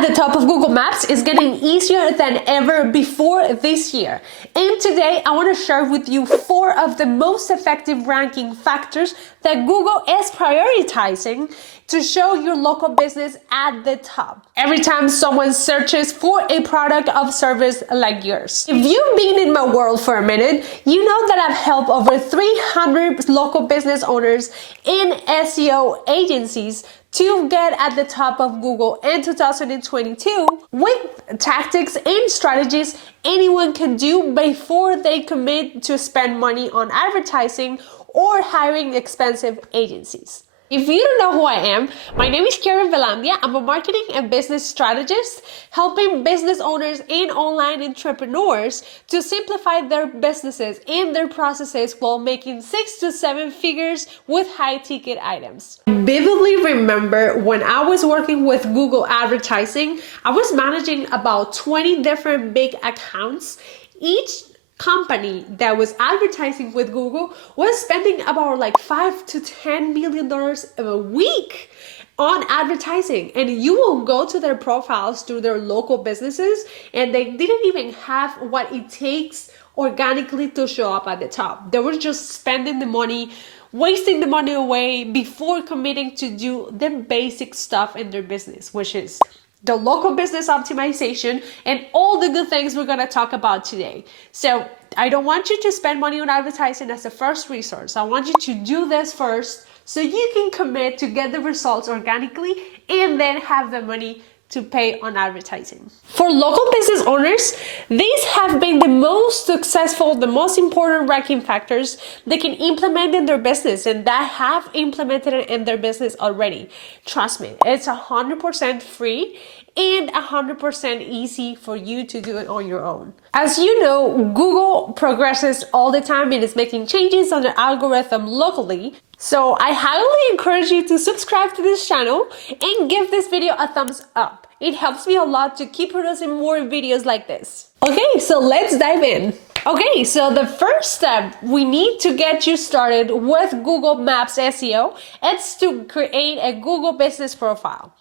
at the top of Google Maps is getting easier than ever before this year. And today I want to share with you 4 of the most effective ranking factors that Google is prioritizing to show your local business at the top every time someone searches for a product or service like yours. If you've been in my world for a minute, you know that I've helped over 300 local business owners in SEO agencies to get at the top of Google in 2022 with tactics and strategies anyone can do before they commit to spend money on advertising or hiring expensive agencies. If you don't know who I am, my name is Karen Velandia. I'm a marketing and business strategist helping business owners and online entrepreneurs to simplify their businesses and their processes while making 6 to 7 figures with high ticket items. I vividly remember when I was working with Google advertising, I was managing about 20 different big accounts. Each company that was advertising with Google was spending about like $5 to $10 million a week on advertising, and you will go to their profiles to their local businesses and they didn't even have what it takes organically to show up at the top. They were just spending the money, wasting the money away before committing to do the basic stuff in their business, which is the local business optimization and all the good things we're going to talk about today. So I don't want you to spend money on advertising as a first resource. I want you to do this first so you can commit to get the results organically and then have the money to pay on advertising. For local business owners, these have been the most successful, the most important ranking factors they can implement in their business and that have implemented it in their business already. Trust me, it's 100% free and 100% easy for you to do it on your own. As you know, Google progresses all the time and is making changes on the algorithm locally. So I highly encourage you to subscribe to this channel and give this video a thumbs up. It helps me a lot to keep producing more videos like this. Okay, so let's dive in. Okay, so the first step we need to get you started with Google Maps SEO is to create a Google business profile.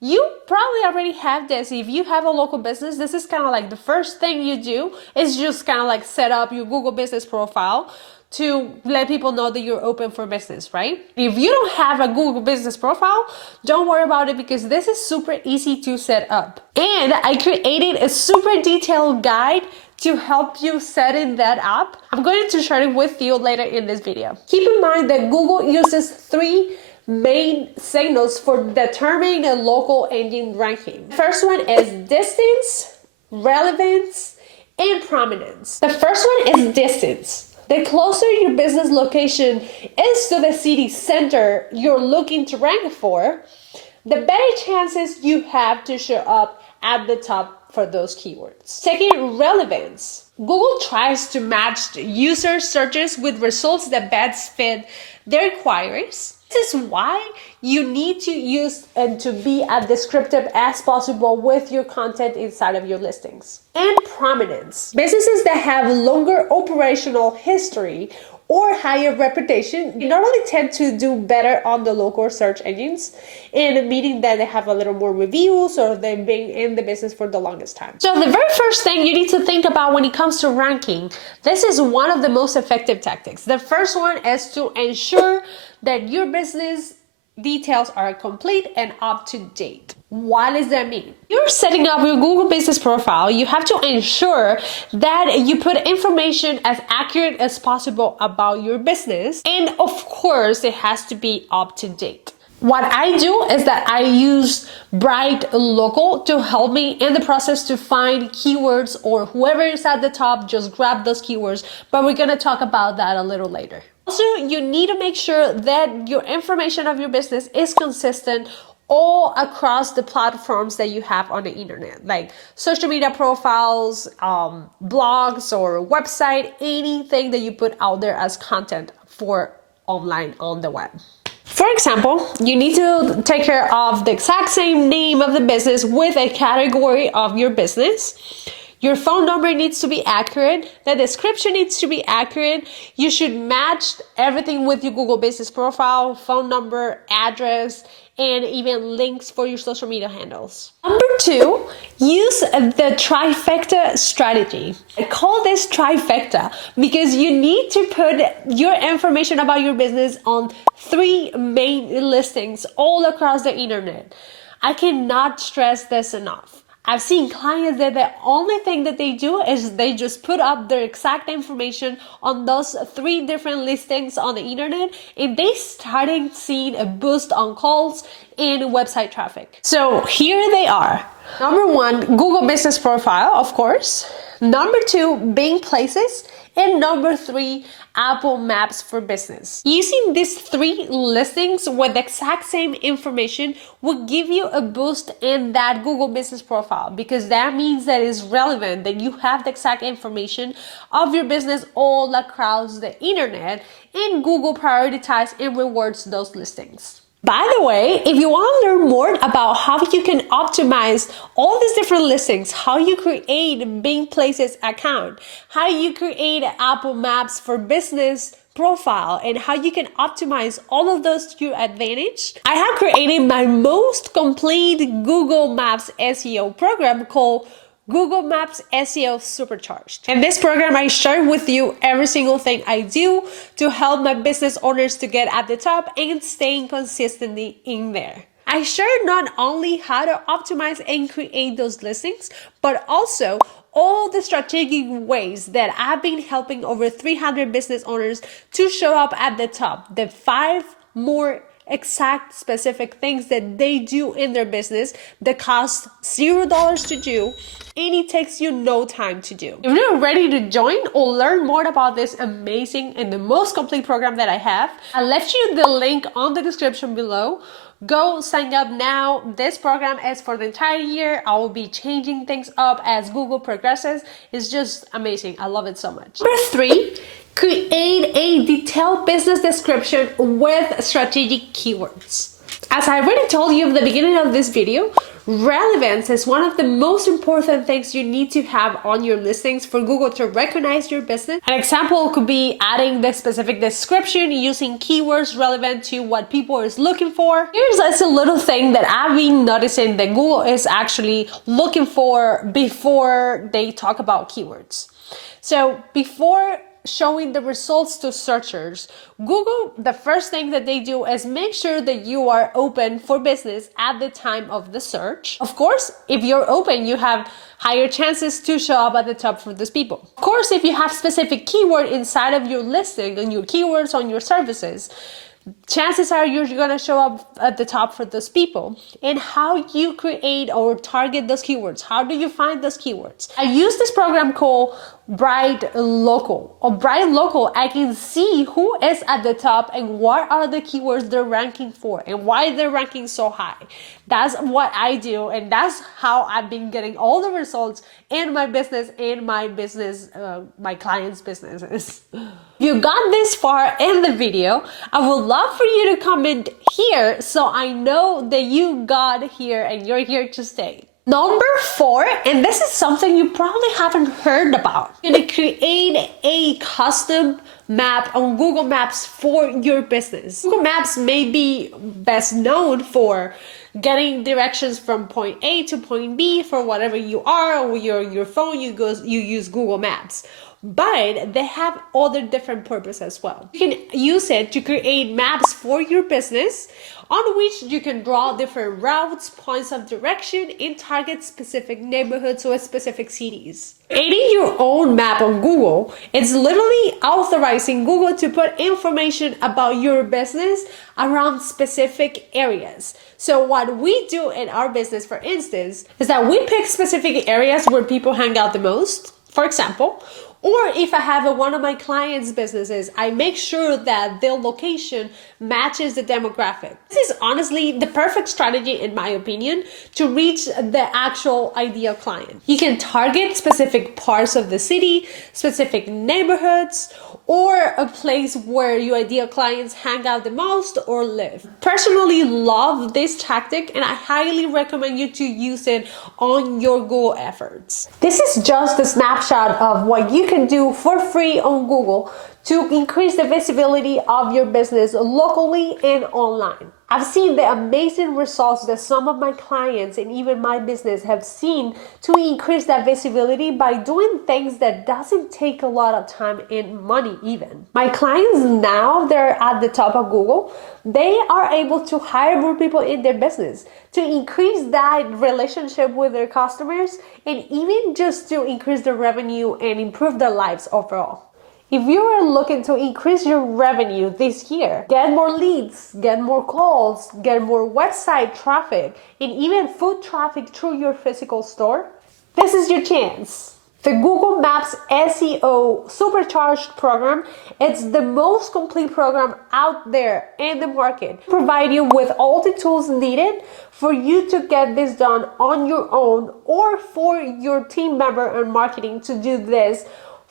You probably already have this. If you have a local business, this is kind of like the first thing you do is just kind of like set up your Google business profile to let people know that you're open for business, right? If you don't have a Google business profile, don't worry about it because this is super easy to set up. And I created a super detailed guide to help you setting that up. I'm going to share it with you later in this video. Keep in mind that Google uses 3 main signals for determining a local engine ranking. First one is distance, relevance, and prominence. The first one is distance. The closer your business location is to the city center you're looking to rank for, the better chances you have to show up at the top for those keywords. Second, relevance. Google tries to match user searches with results that best fit their queries. This is why you need to use and to be as descriptive as possible with your content inside of your listings. And prominence. Businesses that have longer operational history or higher reputation not only tend to do better on the local search engines, and meaning that they have a little more reviews or they've been in the business for the longest time. So the very first thing you need to think about when it comes to ranking, this is one of the most effective tactics. The first one is to ensure that your business details are complete and up to date. What does that mean? You're setting up your Google business profile. You have to ensure that you put information as accurate as possible about your business. And of course, it has to be up to date. What I do is that I use Bright Local to help me in the process to find keywords, or whoever is at the top, just grab those keywords. But we're going to talk about that a little later. Also, you need to make sure that your information of your business is consistent all across the platforms that you have on the internet, like social media profiles, blogs, or website, anything that you put out there as content for online on the web. For example, you need to take care of the exact same name of the business with a category of your business. Your phone number needs to be accurate. The description needs to be accurate. You should match everything with your Google business profile, phone number, address, and even links for your social media handles. Number 2, use the trifecta strategy. I call this trifecta because you need to put your information about your business on 3 main listings all across the internet. I cannot stress this enough. I've seen clients that the only thing that they do is they just put up their exact information on those 3 different listings on the internet, and they started seeing a boost on calls and website traffic. So here they are. Number 1, Google Business Profile, of course. Number 2, Bing Places. And number 3, Apple Maps for Business. Using these 3 listings with the exact same information will give you a boost in that Google Business Profile, because that means that it's relevant, that you have the exact information of your business all across the internet, and Google prioritizes and rewards those listings. By the way, if you want to learn more about how you can optimize all these different listings, how you create Bing Places account, how you create Apple Maps for Business profile, and how you can optimize all of those to your advantage, I have created my most complete Google Maps SEO program called Google Maps SEO Supercharged. In this program, I share with you every single thing I do to help my business owners to get at the top and staying consistently in there. I share not only how to optimize and create those listings, but also all the strategic ways that I've been helping over 300 business owners to show up at the top. The 5 more exact specific things that they do in their business that cost $0 to do, and it takes you no time to do. If you're ready to join or learn more about this amazing and the most complete program that I have, I left you the link on the description below. Go sign up now. This program is for the entire year. I will be changing things up as Google progresses. It's just amazing. I love it so much. Number 3, create a detailed business description with strategic keywords. As I already told you at the beginning of this video, relevance is one of the most important things you need to have on your listings for Google to recognize your business. An example could be adding the specific description using keywords relevant to what people is looking for. Here's just a little thing that I've been noticing that Google is actually looking for before they talk about keywords. So before showing the results to searchers, Google, the first thing that they do is make sure that you are open for business at the time of the search. Of course, if you're open, you have higher chances to show up at the top for those people. Of course, if you have specific keyword inside of your listing and your keywords on your services, chances are you're going to show up at the top for those people. And how you create or target those keywords, how do you find those keywords? I use this program called Bright Local. On Bright Local, I can see who is at the top and what are the keywords they're ranking for and why they're ranking so high. That's what I do, and that's how I've been getting all the results in my business and my business, my clients' businesses. If you got this far in the video, I would love for you to comment here so I know that you got here and you're here to stay. Number 4, and this is something you probably haven't heard about. You're gonna create a custom map on Google Maps for your business. Google Maps may be best known for getting directions from point A to point B for whatever you are, or your phone, you use Google Maps. But they have other different purposes as well. You can use it to create maps for your business on which you can draw different routes, points of direction, and target specific neighborhoods or specific cities. Creating your own map on Google, it's literally authorizing Google to put information about your business around specific areas. So what we do in our business, for instance, is that we pick specific areas where people hang out the most, for example. Or if I have one of my clients' businesses, I make sure that their location matches the demographic. This is honestly the perfect strategy, in my opinion, to reach the actual ideal client. You can target specific parts of the city, specific neighborhoods, or a place where your ideal clients hang out the most or live. Personally love this tactic, and I highly recommend you to use it on your Google efforts. This is just a snapshot of what you can do for free on Google to increase the visibility of your business locally and online. I've seen the amazing results that some of my clients and even my business have seen to increase that visibility by doing things that doesn't take a lot of time and money even. My clients now, they're at the top of Google. They are able to hire more people in their business to increase that relationship with their customers and even just to increase their revenue and improve their lives overall. If you are looking to increase your revenue this year, get more leads, get more calls, get more website traffic, and even foot traffic through your physical store, this is your chance. The Google Maps SEO Supercharged program, it's the most complete program out there in the market. Provide you with all the tools needed for you to get this done on your own or for your team member in marketing to do this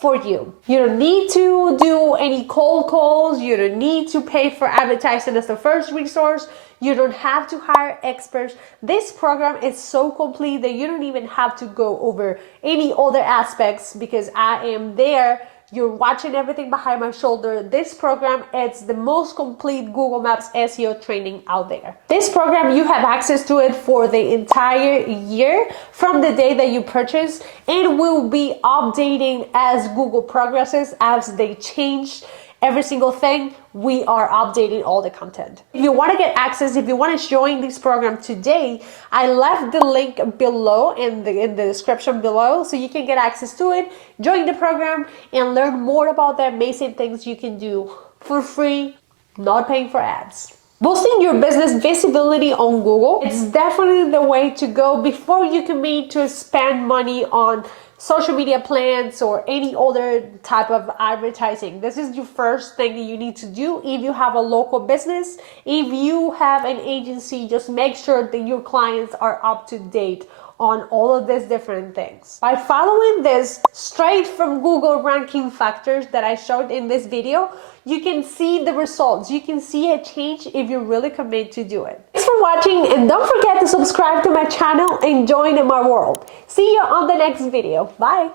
for you. You don't need to do any cold calls. You don't need to pay for advertising as the first resource. You don't have to hire experts. This program is so complete that you don't even have to go over any other aspects because I am there. You're watching everything behind my shoulder. This program is the most complete Google Maps SEO training out there. This program, you have access to it for the entire year from the day that you purchase, and will be updating as Google progresses, as they change every single thing. We are updating all the content. If you want to get access, if you want to join this program today, I left the link below in the description below so you can get access to it, join the program, and learn more about the amazing things you can do for free, not paying for ads. Boosting your business visibility on Google, it's definitely the way to go before you commit to spend money on social media plans or any other type of advertising. This is your first thing that you need to do. If you have a local business, if you have an agency, just make sure that your clients are up to date on all of these different things. By following this straight from Google ranking factors that I showed in this video, you can see the results. You can see a change if you really commit to do it. Thanks for watching, and don't forget to subscribe to my channel and join in my world. See you on the next video. Bye.